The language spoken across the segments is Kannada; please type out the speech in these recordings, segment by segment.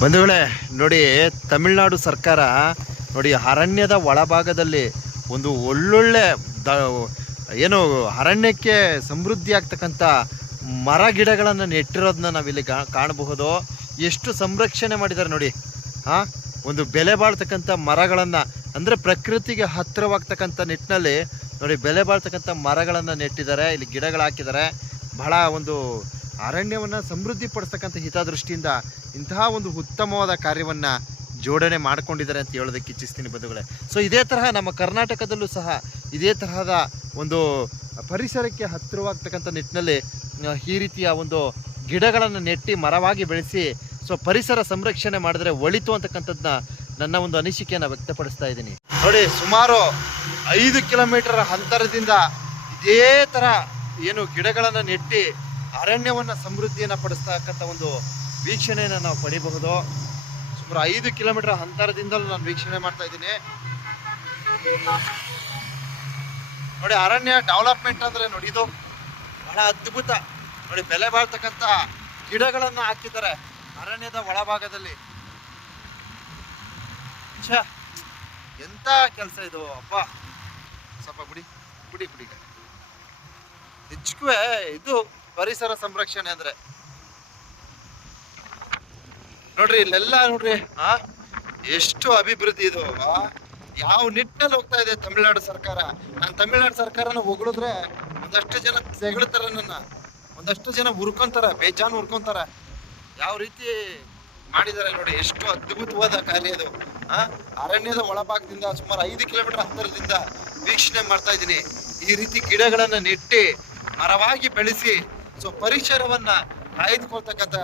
ಬಂಧುಗಳೇ, ನೋಡಿ, ತಮಿಳುನಾಡು ಸರ್ಕಾರ, ನೋಡಿ, ಅರಣ್ಯದ ಒಳಭಾಗದಲ್ಲಿ ಒಂದು ಒಳ್ಳೊಳ್ಳೆ ದ, ಏನು ಅರಣ್ಯಕ್ಕೆ ಸಮೃದ್ಧಿ ಆಗ್ತಕ್ಕಂಥ ಮರ ಗಿಡಗಳನ್ನು ನೆಟ್ಟಿರೋದನ್ನ ನಾವಿಲ್ಲಿ ಕಾಣಬಹುದು. ಎಷ್ಟು ಸಂರಕ್ಷಣೆ ಮಾಡಿದ್ದಾರೆ ನೋಡಿ ಹಾಂ ಒಂದು ಬೆಲೆ ಬಾಳ್ತಕ್ಕಂಥ ಮರಗಳನ್ನು, ಅಂದರೆ ಪ್ರಕೃತಿಗೆ ಹತ್ತಿರವಾಗ್ತಕ್ಕಂಥ ನಿಟ್ಟಿನಲ್ಲಿ, ನೋಡಿ, ಬೆಲೆ ಬಾಳ್ತಕ್ಕಂಥ ಮರಗಳನ್ನು ನೆಟ್ಟಿದ್ದಾರೆ, ಇಲ್ಲಿ ಗಿಡಗಳು ಹಾಕಿದ್ದಾರೆ. ಬಹಳ ಒಂದು ಅರಣ್ಯವನ್ನು ಸಮೃದ್ಧಿ ಪಡಿಸ್ತಕ್ಕಂಥ ಹಿತದೃಷ್ಟಿಯಿಂದ ಇಂತಹ ಒಂದು ಉತ್ತಮವಾದ ಕಾರ್ಯವನ್ನು ಜೋಡಣೆ ಮಾಡ್ಕೊಂಡಿದ್ದಾರೆ ಅಂತ ಹೇಳೋದಕ್ಕೆ ಇಚ್ಛಿಸ್ತೀನಿ ಬಂಧುಗಳೇ. ಸೊ ಇದೇ ತರಹ ನಮ್ಮ ಕರ್ನಾಟಕದಲ್ಲೂ ಸಹ ಇದೇ ತರಹದ ಒಂದು ಪರಿಸರಕ್ಕೆ ಹತ್ತಿರವಾಗ್ತಕ್ಕಂಥ ನಿಟ್ಟಿನಲ್ಲಿ ಈ ರೀತಿಯ ಒಂದು ಗಿಡಗಳನ್ನು ನೆಟ್ಟಿ ಮರವಾಗಿ ಬೆಳೆಸಿ ಸೊ ಪರಿಸರ ಸಂರಕ್ಷಣೆ ಮಾಡಿದ್ರೆ ಒಳಿತು ಅಂತಕ್ಕಂಥದ್ದನ್ನ ನನ್ನ ಒಂದು ಅನಿಸಿಕೆಯನ್ನು ವ್ಯಕ್ತಪಡಿಸ್ತಾ ಇದ್ದೀನಿ. ನೋಡಿ, ಸುಮಾರು ಐದು ಕಿಲೋಮೀಟರ್ ಅಂತರದಿಂದ ಇದೇ ಥರ ಏನು ಗಿಡಗಳನ್ನು ನೆಟ್ಟಿ ಅರಣ್ಯವನ್ನು ಸಮೃದ್ಧಿಯನ್ನು ಪಡಿಸ್ತಕ್ಕಂಥ ಒಂದು ವೀಕ್ಷಣೆಯನ್ನು ನಾವು ಪಡಿಬಹುದು. ಸುಮಾರು ಐದು ಕಿಲೋಮೀಟರ್ ಅಂತರದಿಂದಲೂ ನಾನು ವೀಕ್ಷಣೆ ಮಾಡ್ತಾ ಇದ್ದೀನಿ. ನೋಡಿ, ಅರಣ್ಯ ಡೆವಲಪ್ಮೆಂಟ್ ಅಂದ್ರೆ ನೋಡಿ, ಇದು ಬಹಳ ಅದ್ಭುತ. ನೋಡಿ, ಬೆಲೆ ಬಾಳ್ತಕ್ಕಂಥ ಗಿಡಗಳನ್ನು ಹಾಕಿದ್ದಾರೆ ಅರಣ್ಯದ ಒಳಭಾಗದಲ್ಲಿ. ಛ, ಎಂತ ಕೆಲಸ ಇದು? ಅಪ್ಪ ಸ್ವಲ್ಪ ಬಿಡಿ ಬಿಡಿ ಬಿಡಿ ನಿಜಕ್ಕೂ ಇದು ಪರಿಸರ ಸಂರಕ್ಷಣೆ ಅಂದ್ರೆ? ನೋಡ್ರಿ, ಇಲ್ಲೆಲ್ಲ ನೋಡ್ರಿ, ಆ? ಎಷ್ಟು ಅಭಿವೃದ್ಧಿ ಇದು? ಯಾವ ನಿಟ್ಟಿನಲ್ಲಿ ಹೋಗ್ತಾ ಇದೆ ತಮಿಳ್ನಾಡು ಸರ್ಕಾರ. ನಾನು ತಮಿಳ್ನಾಡು ಸರ್ಕಾರನ ಹೊಗಳಿದ್ರೆ ಒಂದಷ್ಟು ಜನ ತೆಗಳ್ತಾರೆ ನನ್ನ. ಒಂದಷ್ಟು ಜನ ಹುರ್ಕೊಂತಾರ, ಬೇಜಾನ್ ಹುರ್ಕೊಂತಾರ. ಯಾವ ರೀತಿ ಮಾಡಿದ್ದಾರೆ ನೋಡಿ, ಎಷ್ಟು ಅದ್ಭುತವಾದ ಕಾರ್ಯ ಇದು, ಆ? ಅರಣ್ಯದ ಒಳಭಾಗದಿಂದ ಸುಮಾರು ಐದು ಕಿಲೋಮೀಟರ್ ಅಂತರದಿಂದ ವೀಕ್ಷಣೆ ಮಾಡ್ತಾ ಇದ್ದೀನಿ. ಈ ರೀತಿ ಗಿಡಗಳನ್ನ ನೆಟ್ಟಿ ಮರವಾಗಿ ಬೆಳೆಸಿ ಸೊ ಪರಿಸರವನ್ನ ಕಾಯ್ದುಕೊಳ್ತಕ್ಕಂಥ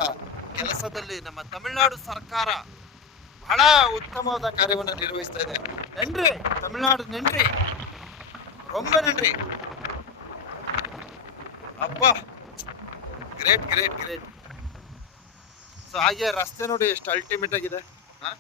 ಕೆಲಸದಲ್ಲಿ ನಮ್ಮ ತಮಿಳುನಾಡು ಸರ್ಕಾರ ಬಹಳ ಉತ್ತಮವಾದ ಕಾರ್ಯವನ್ನು ನಿರ್ವಹಿಸ್ತಾ ಇದೆ. ನನ್ರಿ, ತಮಿಳುನಾಡು ನನ್ರಿ. ರೊಂಬ ನನ್ರಿ. ಅಪ್ಪ ಗ್ರೇಟ್ ಗ್ರೇಟ್ ಗ್ರೇಟ್ ಸೊ ಹಾಗೆ ರಸ್ತೆ ನೋಡಿ ಎಷ್ಟು ಅಲ್ಟಿಮೇಟ್ ಆಗಿದೆ. ಹಾ?